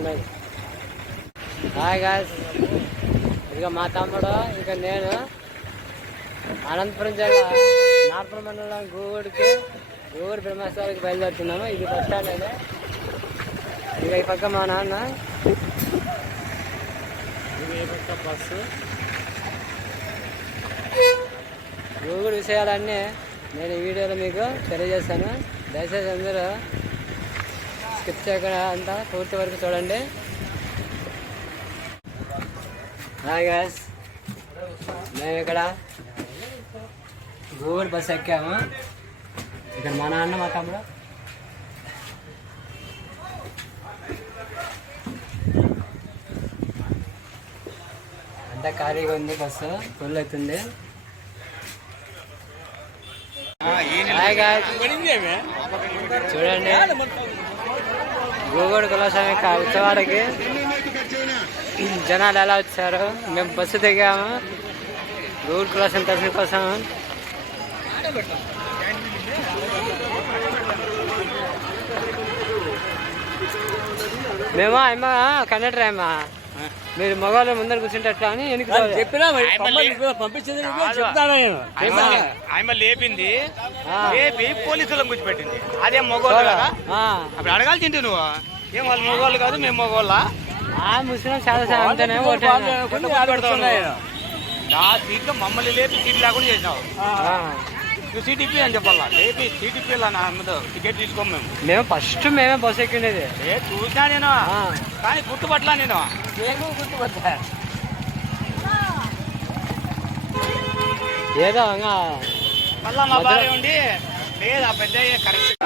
ఉన్నది hi guys. ఇక మా తమ్ముడు ఇక నేను అనంతపురం జిల్లా నార్పల్ మండలం గూగుడికి గూగుడు బ్రహ్మస్థానికి బయలుదేరుతున్నాము. ఇది బస్ స్టాండ్ అయితే. ఇక ఈ పక్క మా నాన్న. ఇది ఈ పక్క బస్సు. గూగుడు విషయాలన్నీ నేను ఈ వీడియోలో మీకు తెలియజేస్తాను. దయచేసి అందరూ స్కిప్ చేయకుండా అంతా పూర్తి వరకు చూడండి. హాయ్ గాయస్ మేము ఇక్కడ గూగుల్ బస్ ఎక్కాము. ఇక్కడ మా నాన్న మా తమ్ముడు. అంతా ఖాళీగా ఉంది బస్సు ఫుల్ అవుతుంది. చూడండి. గూగుడు కులస్వామి కా- ఉత్సవాలకి జనాలు ఎలా వచ్చారు? మేము బస్సు దిగాము. గోగుడు కులస్వామి దర్శనం కోసం. మేము అమ్మ కండక్టర్ అమ్మా మీరు మగవాళ్ళు ముందర కూర్చుంటట్టు అని వెనుక చెప్పినా పంపించేది చెప్తాను నేను? ఆమె లేపింది. లేపి పోలీసులను కూర్చోపెట్టింది అదే మగవాళ్ళు కదా? ఆ, అప్పుడు అడగాల్సింది నువ్వు. ఏం వాళ్ళు మగవాళ్ళు కాదు మేము మగవాళ్ళ ఆ ముస్లిం చాలా అంతేనే సీట్లో మమ్మల్ని లేపి సీట్ లేకుండా చేసినావు. ఆ. నువ్వు సీట్ ఇప్పి అని చెప్పాలా? లేపి సీట్ ఇప్పి నా టికెట్ తీసుకోము మేము. మేము ఫస్ట్ మేమే బస్సు ఎక్కిండేది. ఏ చూసినా నేను. కానీ గుర్తుపట్టలా నేను. నేను గుర్తుపట్టా ఏదో మళ్ళా మా భార్య ఉండి లేదు ఆ పెద్ద కరెక్ట్